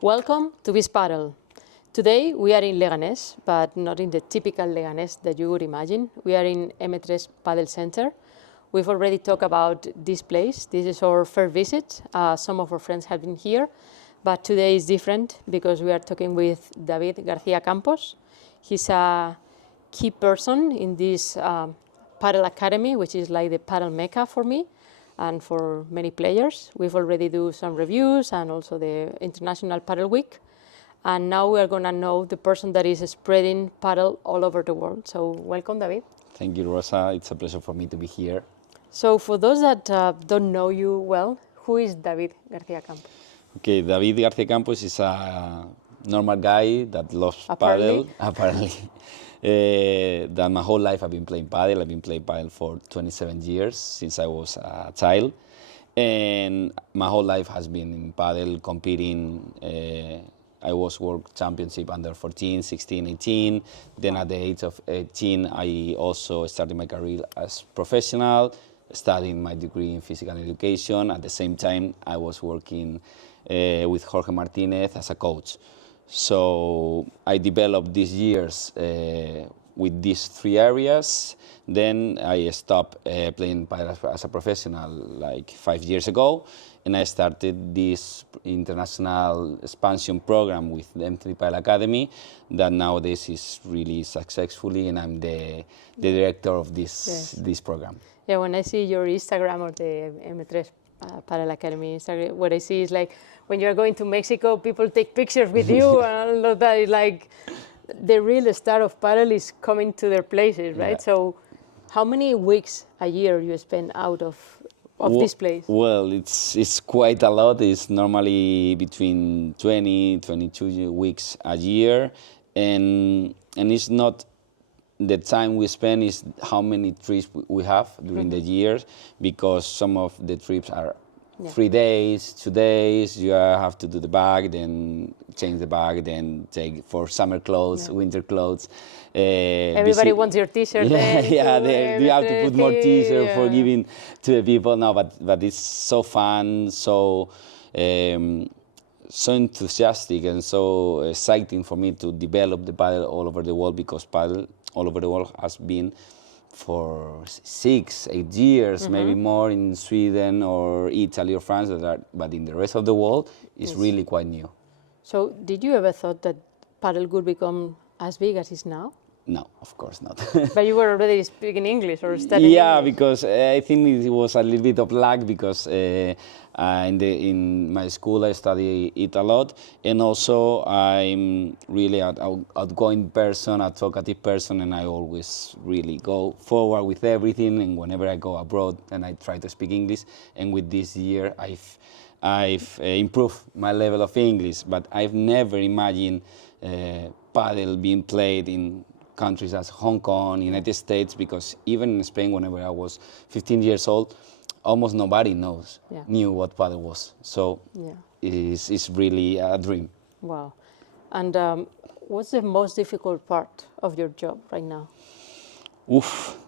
Welcome to this Pádel. Today we are in Leganés, but not in the typical Leganés that you would imagine. We are in M3 Pádel Center. We've already talked about this place. This is our first visit. Some of our friends have been here, but today is different because we are talking with David García Campos. He's a key person in this Pádel Academy, which is like the Pádel Mecca for me and for many players. We've already do some reviews and also the International Pádel Week. And now we are going to know the person that is spreading Pádel all over the world. So welcome, David. Thank you, Rosa. It's a pleasure for me to be here. So for those that don't know you well, who is David García Campos? Okay, David García Campos is a normal guy that loves Pádel, apparently. That my whole life I've been playing Pádel. I've been playing Pádel for 27 years since I was a child. And my whole life has been in Pádel, competing. I was World Championship under 14, 16, 18. Then at the age of 18, I also started my career as professional, studying my degree in physical education. At the same time, I was working with Jorge Martinez as a coach. So I developed these years with these three areas. Then I stopped playing Pádel as a professional like 5 years ago, and I started this international expansion program with the M3 Pádel Academy that nowadays is really successfully, and I'm the director of this program. Yeah, when I see your Instagram or the M3 Pádel Academy Instagram, what I see is like when you're going to Mexico, people take pictures with you and all of that. It's like the real star of Pádel is coming to their places, right? Yeah. So how many weeks a year you spend out of this place? Well, it's quite a lot. It's normally between 20, 22 weeks a year. And it's not the time we spend, is how many trips we have during the year, because some of the trips are 3 days, 2 days. You have to do the bag, then change the bag, then take for summer clothes, winter clothes. Everybody wants your T-shirt. You have to put more T-shirt for giving to the people. No, but it's so fun, so enthusiastic and so exciting for me to develop the Pádel all over the world, because Pádel all over the world has been for 6, 8 years, maybe more in Sweden or Italy or France, but in the rest of the world, it's really quite new. So did you ever thought that Pádel would become as big as it is now? No, of course not. But you were already speaking English or studying English? Because I think it was a little bit of luck, because in my school I study it a lot, and also I'm really an outgoing person, a talkative person, and I always really go forward with everything, and whenever I go abroad and I try to speak English, and with this year I've improved my level of English, but I've never imagined Pádel being played in countries as Hong Kong, United States, because even in Spain, whenever I was 15 years old, almost nobody knew what Pádel was. So it's really a dream. Wow. And what's the most difficult part of your job right now?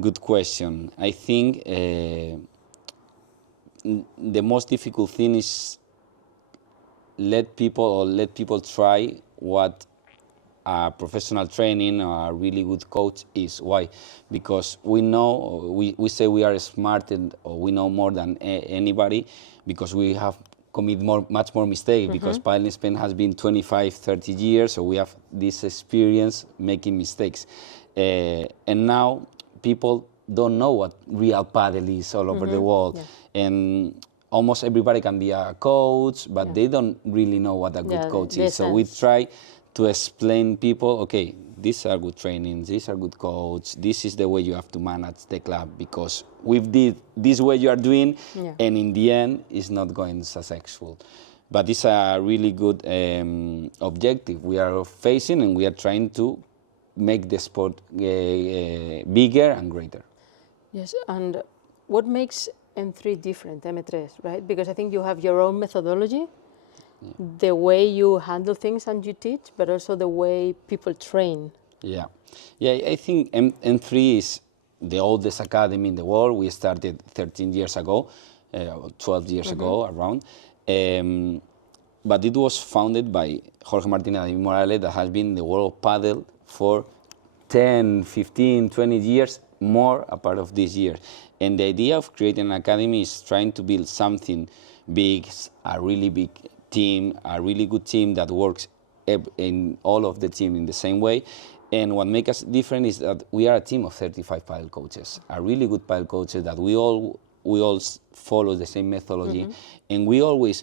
Good question. I think the most difficult thing is let people try what a professional training or a really good coach is. Why? Because we know, we say we are smart or we know more than anybody, because we have committed much more mistakes, because Pádel in Spain has been 25, 30 years, so we have this experience making mistakes. And now people don't know what real Pádel is all over the world. And almost everybody can be a coach, but they don't really know what a good coach is. So we try to explain people, okay, these are good trainings, these are good coaches, this is the way you have to manage the club, because with this way you are doing, and in the end, it's not going successful. But it's a really good objective we are facing, and we are trying to make the sport bigger and greater. Yes, and what makes M3 different, M3, right? Because I think you have your own methodology, the way you handle things and you teach, but also the way people train. Yeah, I think M3 is the oldest academy in the world. We started 13 years ago, 12 years ago around. but it was founded by Jorge Martinez and Morales, that has been in the world of paddle for 10, 15, 20 years, more a part of this year. And the idea of creating an academy is trying to build something big, a really big team, a really good team that works in all of the team in the same way. And what makes us different is that we are a team of 35 paddle coaches, a really good paddle coaches that we all follow the same methodology, and we always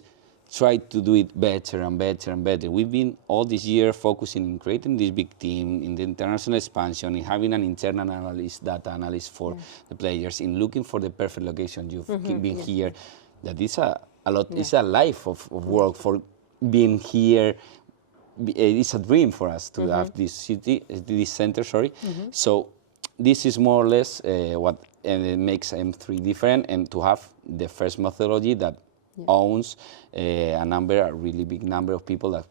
try to do it better and better and better. We've been all this year focusing in creating this big team, in the international expansion, in having an internal analyst, data analyst for the players, in looking for the perfect location. You've been here. That is a lot. It's a life of work for being here. It's a dream for us to have this center. So this is more or less what makes M3 different, and to have the first methodology that owns a really big number of people that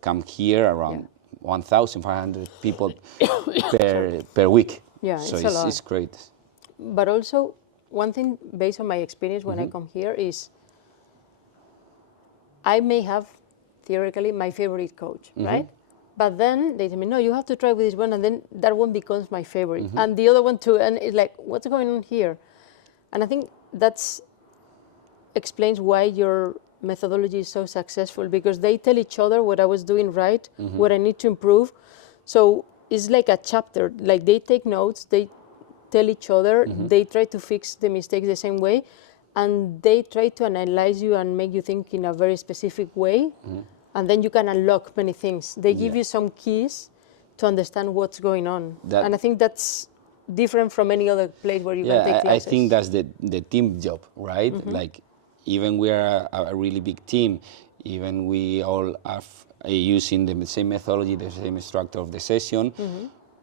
come here, around 1,500 people per week. Yeah, so it's a lot. It's great. But also, one thing based on my experience when I come here is I may have theoretically my favorite coach, right? But then they tell me, no, you have to try with this one, and then that one becomes my favorite, and the other one too, and it's like, what's going on here? And I think that's explains why your methodology is so successful, because they tell each other what I was doing right, what I need to improve. So it's like a chapter, like they take notes, they tell each other, they try to fix the mistakes the same way, and they try to analyze you and make you think in a very specific way, and then you can unlock many things. They give you some keys to understand what's going on, and I think that's different from any other place where you can take classes. I think that's the team job, right? Like, even we are a really big team, even we all are using the same methodology, the same structure of the session,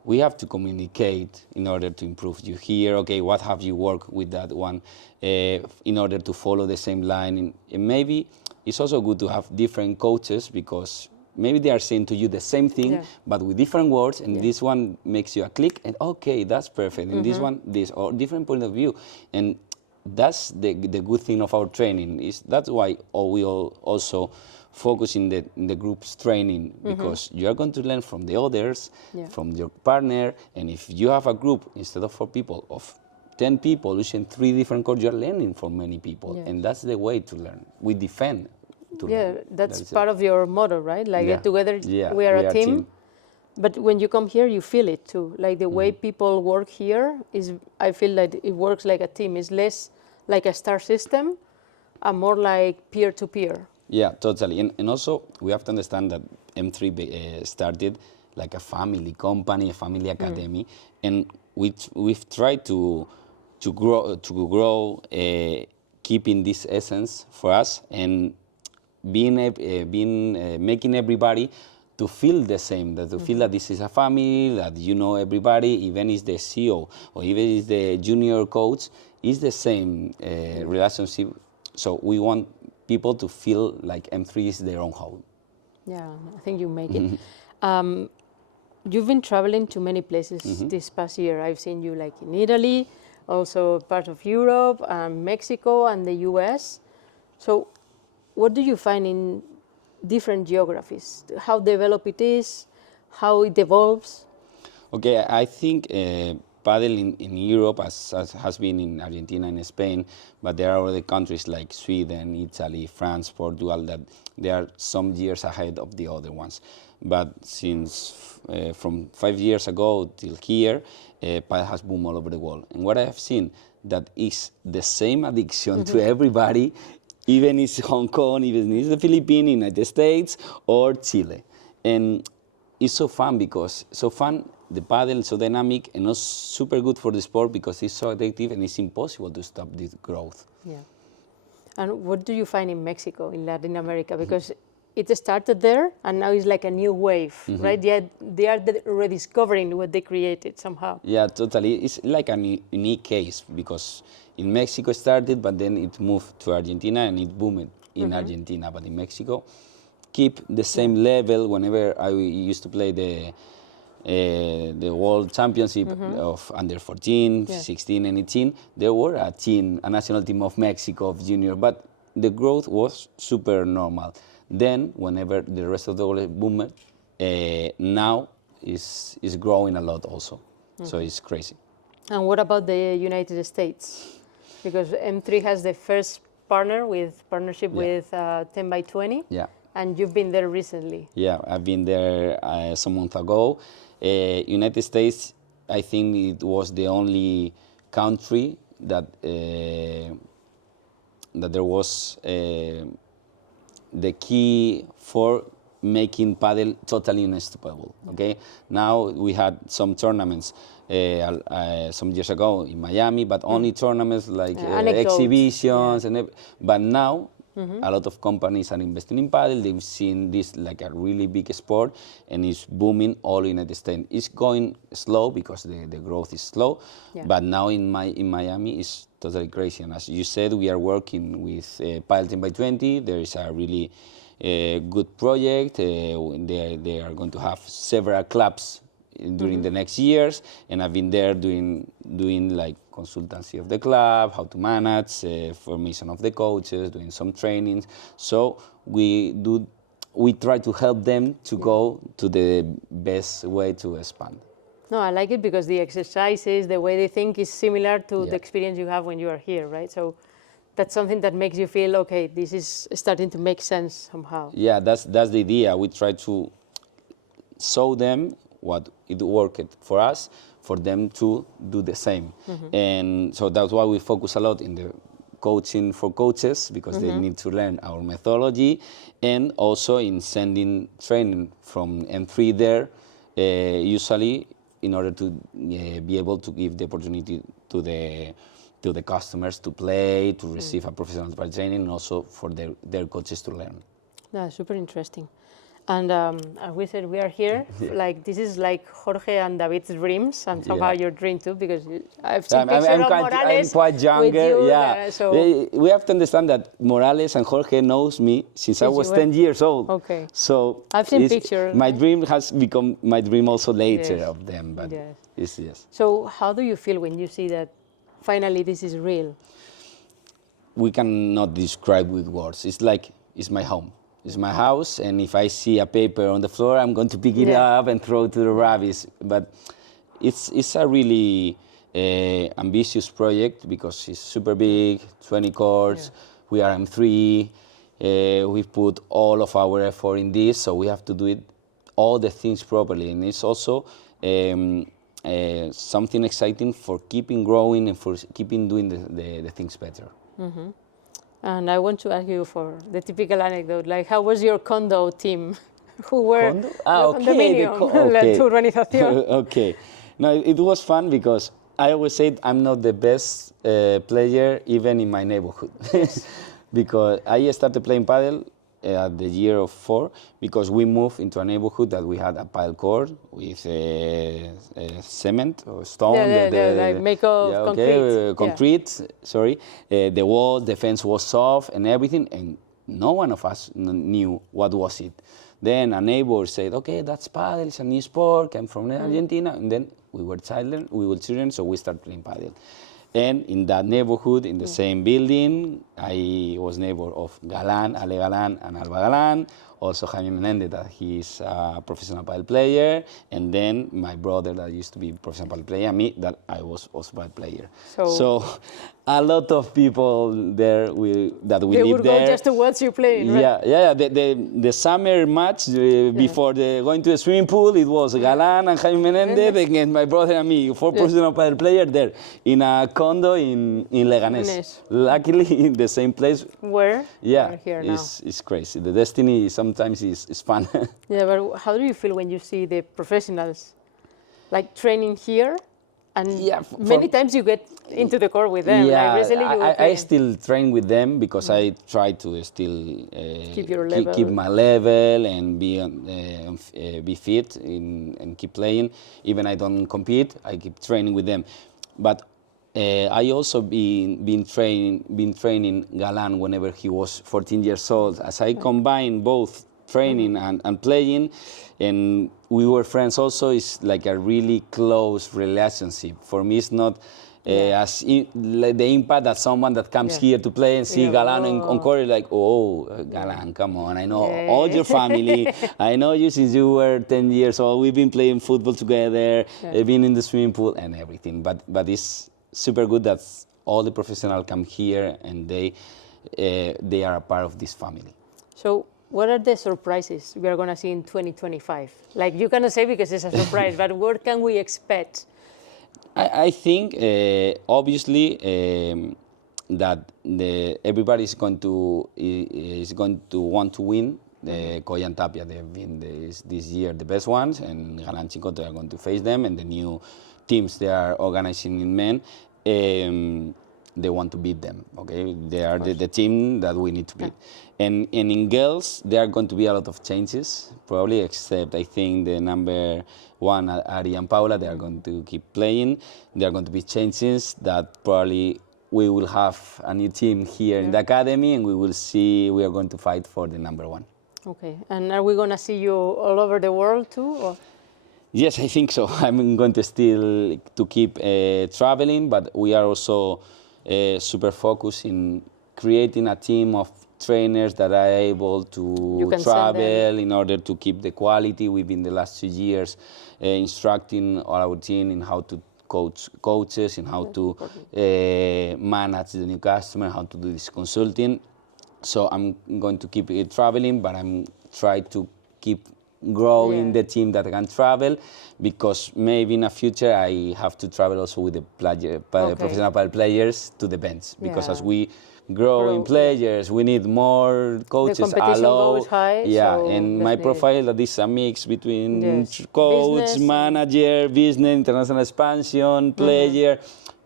we have to communicate in order to improve. You hear, okay, what have you worked with that one, in order to follow the same line. And maybe it's also good to have different coaches, because maybe they are saying to you the same thing, but with different words, and this one makes you a click, and okay, that's perfect, and this one, this, or different point of view. And that's the good thing of our training. That's why we all also focus in the group's training, because you are going to learn from the others, from your partner, and if you have a group, instead of 4 people, of 10 people using 3 different codes, you're learning from many people, and that's the way to learn. We defend to learn. That's part of your motto, right? Like together we are a team. But when you come here, you feel it too. Like the way people work here is, I feel like it works like a team. It's less like a star system and more like peer-to-peer. Yeah, totally. And also, we have to understand that M3 started like a family company, a family academy, and we've tried to grow, keeping this essence for us, and making everybody to feel the same, to feel that this is a family, that you know everybody, even if the CEO or even if the junior coach, is the same relationship. So we want people to feel like M3 is their own home. Yeah, I think you make it. You've been traveling to many places this past year. I've seen you like in Italy, also part of Europe, Mexico, and the US. So what do you find in different geographies? How developed it is, how it evolves? Okay, I think paddle in Europe has been in Argentina and Spain, but there are other countries like Sweden, Italy, France, Portugal, that they are some years ahead of the other ones. But since from 5 years ago till here, paddle has boomed all over the world. And what I have seen, that is the same addiction to everybody, even it's Hong Kong, even it's the Philippines, United States, or Chile. And it's so fun, because the paddle is so dynamic and not super good for the sport, because it's so addictive and it's impossible to stop this growth. Yeah. And what do you find in Mexico, in Latin America? Because it started there and now it's like a new wave, right? They are rediscovering what they created somehow. Yeah, totally. It's like a unique case, because in Mexico it started, but then it moved to Argentina and it boomed in Argentina. But in Mexico, keep the same level. Whenever I used to play the World Championship of under 14, 16, and 18, there were a national team of Mexico of junior, but the growth was super normal. Then, whenever the rest of the world boomed, now is growing a lot also. So it's crazy. And what about the United States? Because M3 has the first partnership with 10 by 20. Yeah. And you've been there recently. Yeah, I've been there some months ago. United States, I think it was the only country that that there was the key for making paddle totally unstoppable. Okay, now we had some tournaments some years ago in Miami, but only tournaments like exhibitions, but now a lot of companies are investing in paddle. They've seen this like a really big sport, and it's booming all in the United States. It's going slow because the growth is slow, but now in Miami it's totally crazy. And as you said, we are working with Pádel 10 by 20. There is a really good project. They are going to have several clubs during the next years, and I've been there doing like consultancy of the club, how to manage, formation of the coaches, doing some trainings. So we try to help them to go to the best way to expand. No, I like it because the exercises, the way they think is similar to the experience you have when you are here, right? So that's something that makes you feel, okay, this is starting to make sense somehow. Yeah, that's the idea. We try to show them what it worked for us, for them to do the same. And so that's why we focus a lot in the coaching for coaches, because they need to learn our methodology, and also in sending training from M3 there, usually in order to be able to give the opportunity to the customers to play, to receive a professional training, and also for their coaches to learn. That's super interesting. And as we said, we are here, like this is like Jorge and David's dreams, and somehow your dream too, because I've seen pictures of Morales I'm quite younger, with you, yeah. So we have to understand that Morales and Jorge knows me since I was 10 years old. Okay. So I've seen pictures. My dream has become my dream also later of them, but it's yes. So how do you feel when you see that finally this is real? We cannot describe with words. It's like, it's my home. It's my house, and if I see a paper on the floor, I'm going to pick it up and throw it to the rabbits. But it's a really ambitious project because it's super big, 20 courts. We are M3. We've put all of our effort in this, so we have to do all the things properly. And it's also something exciting for keeping growing and for keeping doing the things better. And I want to ask you for the typical anecdote, like how was your condo team? Who were Condo? La urbanización. Okay. No, it was fun because I always said I'm not the best player even in my neighborhood. Because I started playing paddle at the year of 4 because we moved into a neighborhood that we had a paddle court with cement or stone. Like make of concrete. Sorry. The wall, the fence was soft and everything, and no one of us knew what was it. Then a neighbor said, "Okay, that's paddle. It's a new sport. I'm from Argentina." And then we were children, so we started playing paddle. And in that neighborhood, in the same building, I was neighbor of Galán, Ale Galán, and Alba Galán. Also Jaime Menendez, that he is a professional paddle player. And then my brother, that used to be a professional paddle player, and me, that I was also a paddle player. So a lot of people there that we live there. They would go just to watch you play, right? Yeah. The summer match before going to the swimming pool, it was Galán and Jaime Menendez against my brother and me, 4 professional paddle players there in a condo in Leganés. Luckily, in the same place. Where? Yeah, we're here now. It's crazy. The destiny sometimes is fun. Yeah, but how do you feel when you see the professionals like training here? And many times you get into the court with them. Yeah, like recently you were I still train with them because I try to still keep my level and be fit and keep playing. Even I don't compete, I keep training with them. But I also been training Galán whenever he was 14 years old. As I combine both training and playing, and we were friends also. It's like a really close relationship. For me, it's not Like the impact that someone that comes here to play and see Galan on court, like, oh, Galan, come on, I know all your family, I know you since you were 10 years old, we've been playing football together, been in the swimming pool and everything, but it's super good that all the professionals come here and they are a part of this family. So what are the surprises we are going to see in 2025? Like, you cannot say because it's a surprise, but what can we expect? I think, obviously, that everybody is going to want to win. Coy and Tapia, they've been this year the best ones, and Galan Chicote are going to face them, and the new teams they are organizing in men, they want to beat them. Okay, they are the team that we need to beat. And in girls, there are going to be a lot of changes, probably, except I think the number 1, Ari and Paula, they are going to keep playing. There are going to be changes that probably we will have a new team here in the academy, and we are going to fight for the number 1. Okay, and are we going to see you all over the world too? Or? Yes, I think so. I'm going to still keep traveling, but we are also super focused in creating a team of trainers that are able to travel in order to keep the quality. We've been the last 2 years instructing our team in how to coach coaches, in how to manage the new customer, how to do this consulting. So I'm going to keep traveling, but I'm trying to keep growing the team that can travel, because maybe in the future I have to travel also with the professional padel players to the bench, because as we grow in players, we need more coaches. The competition goes high. So and my profile that is a mix between coach, business, manager, business, international expansion, player.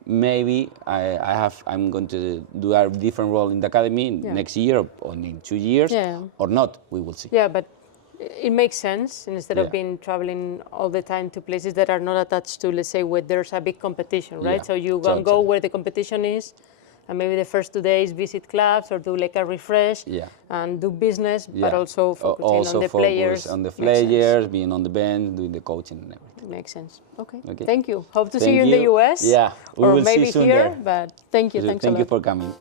Maybe I'm going to do a different role in the academy next year or in 2 years, or not. We will see. Yeah, but it makes sense instead of being traveling all the time to places that are not attached to, let's say, where there's a big competition, right? So you can go where the competition is, and maybe the first 2 days visit clubs or do like a refresh and do business, but also focusing on the players. On the players, being on the bench, doing the coaching and everything. Makes sense. Okay. Thank you. Hope to see you in the US. Yeah, we or will maybe see soon here. there. But thank you. Thanks a lot. Thank you for coming.